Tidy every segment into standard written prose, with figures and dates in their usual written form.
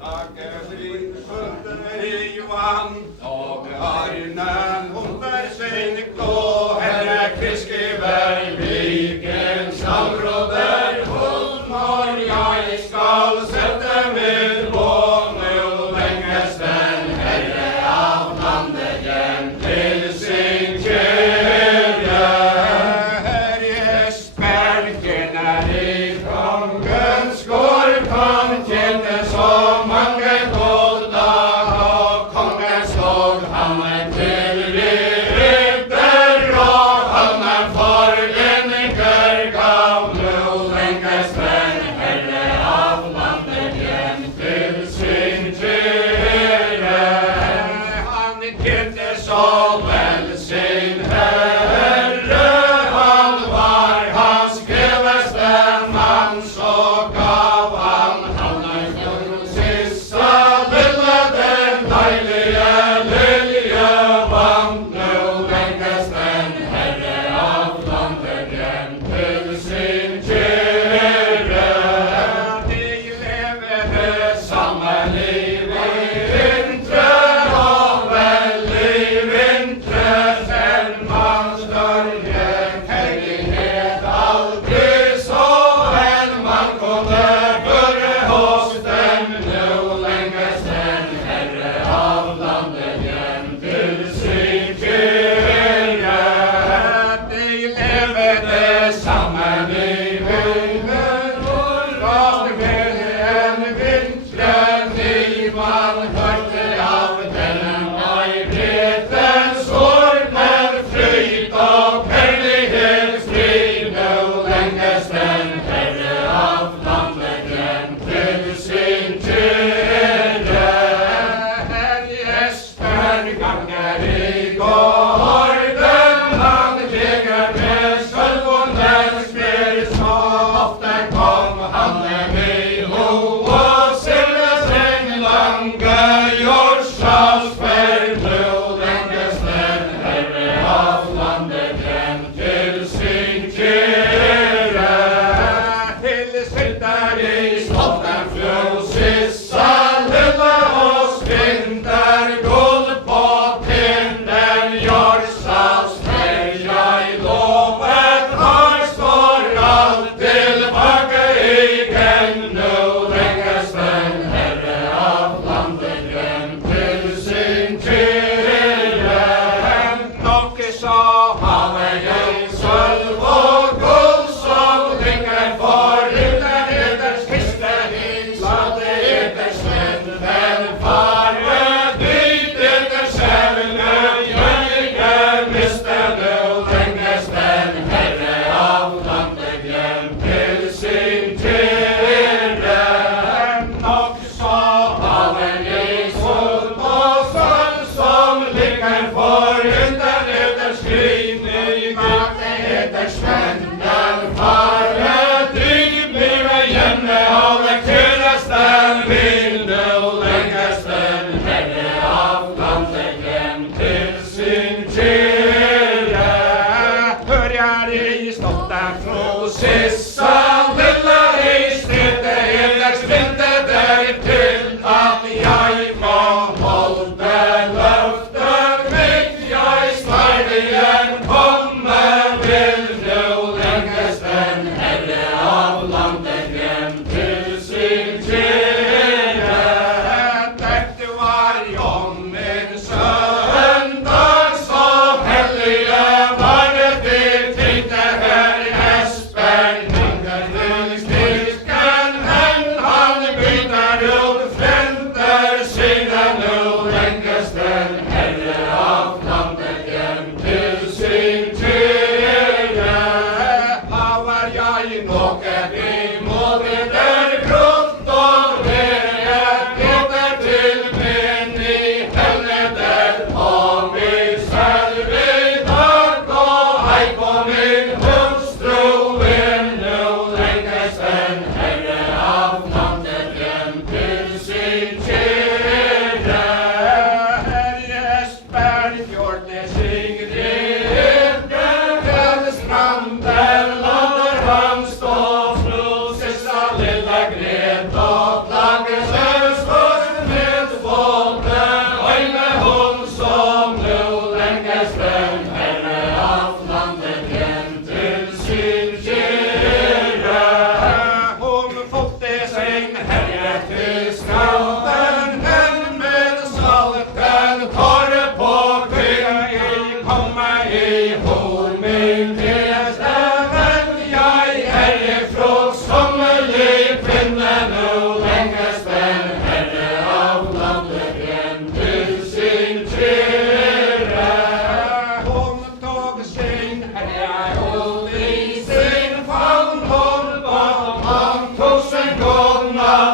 Takke fri under i Johan, og arnen humper svingt, og henne kviskiver viken stamråder hon, når jeg skal sette min båne og lenges den herre av landet hjem til sin kyrkje. Jesperken er i kongens gård, kan tjene så mange tål.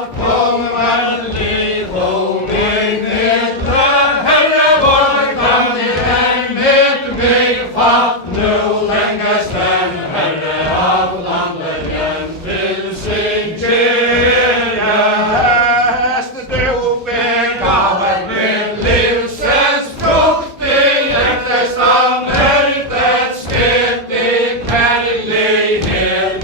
at kongelig og minne, Herre vår kan i deg med meg fatt nå lengest den Herre av landet hjem til sin kjære. Du begavet med livsens frukt i hjertestand, hjertets sted i kjærlighet.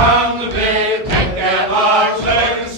Kan vi tenke hva slags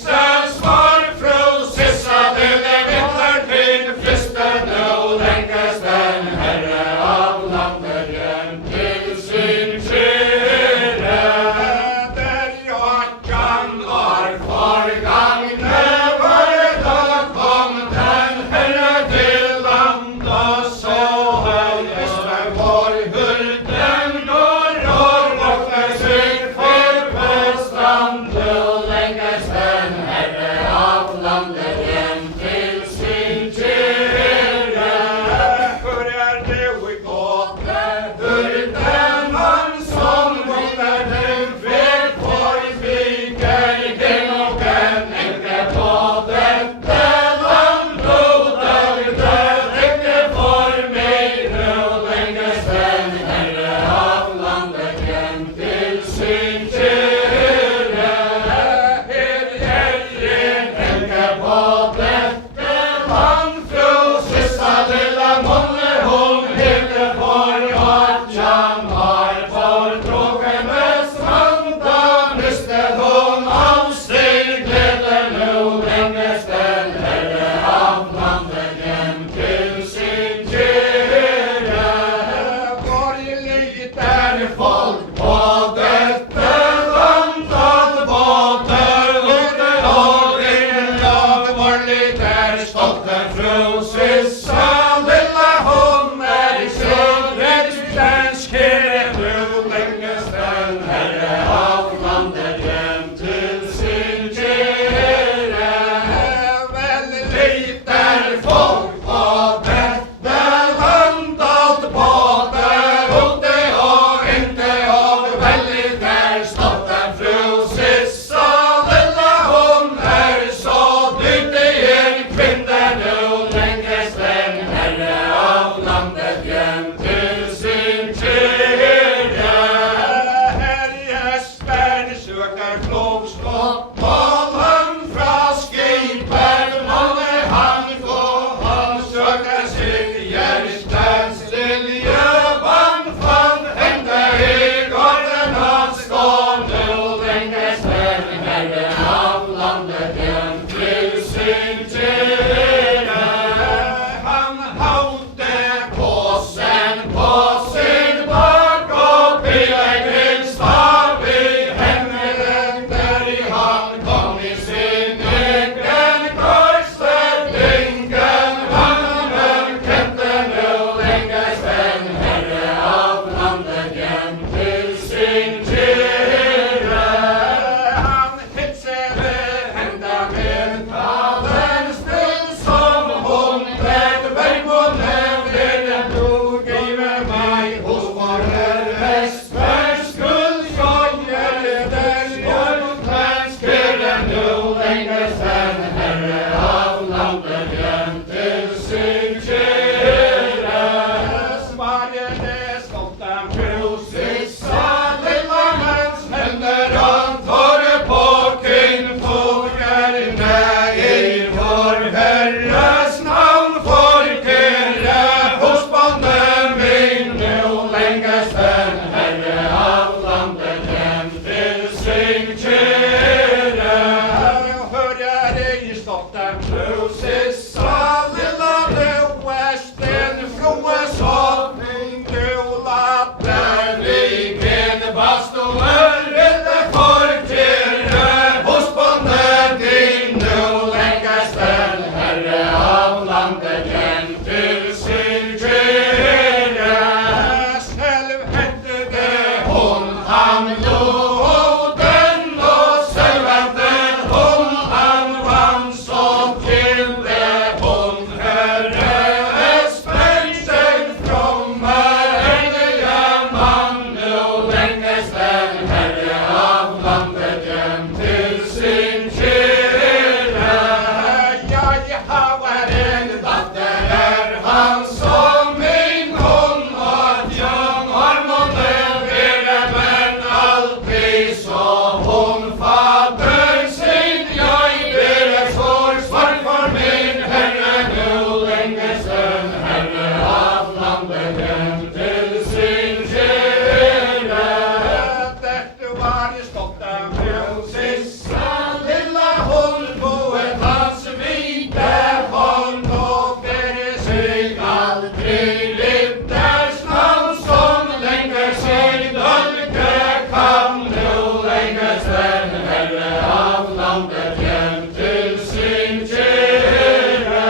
lenges den Herre av landet hjem til sin kjære.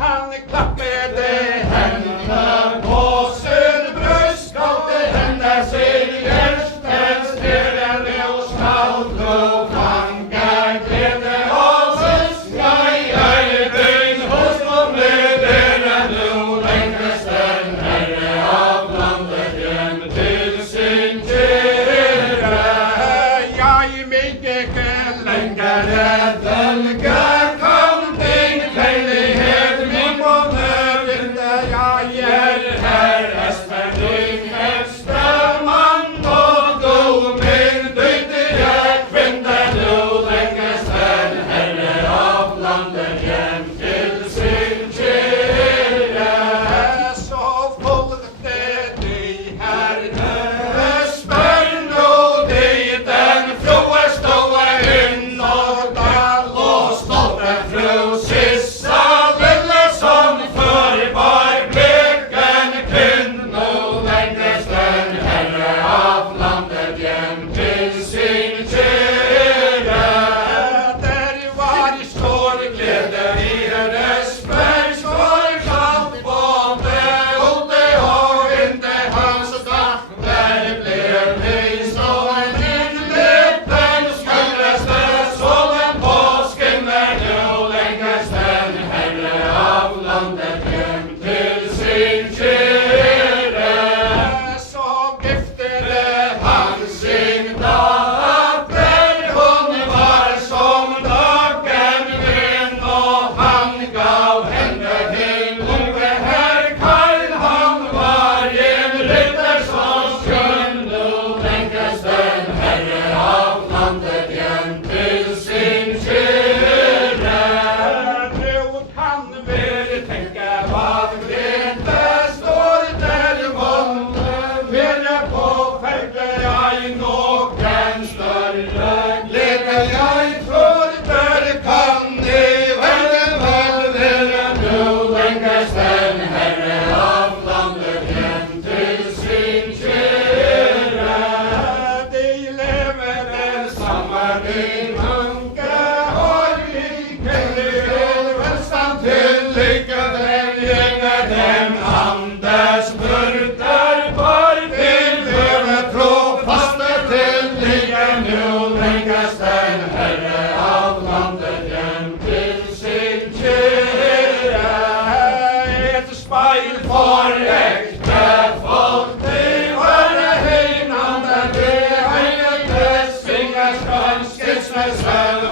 Han klappede hendene på sin bryst, kalte henne sin hjertens herre og skalte og fange glede og lyst. Jeg bøyn hos og med dere nå lenges den Herre av landet hjem til sin kjære. Jeg mig ikke lenger velge kan din kjærlighet min på nødvinde. Jeg herres med din helste mann og du min dyktige kvinne. Nå lenges den Herre av landet hjem til sin kjære. Så fulgte de Herre spør nå de den froe ståe inn og da lå stolte fru Sissa lille som før var blikken kvinne. Nå lenges den Herre av landet hjem til sin kjære. Der var stor glede i deres berg, stor kamp og beholde og inte hans dag. Der ble vi stående inn litt den skumleste solen på skinner. Nå lenges den Herre av landet hjem til sin kjære. Så giftede han sin datter, hun var som dagen ren, og han gav henne til unge herr Karl. Han var en rytter så skjønn. Nå lenges den Herre av landet hjem til sin kjære. Nå kan vi tenke hva glede står der vonde være på feltet. Jeg noen større glede jeg tror der kan i verden vel være. Nå lenges den Herre av landet hjem til sin kjære. De lever sammen i mange år, i kjærlighet velstand til lykke. Den gjenge dem andes byrder for til dere trofaste til lykke. Nå lenges den Herre av landet hjem til sin kjære. Et speil for ekte folk, de var heinande, de hegnete, synger skånskets med selv.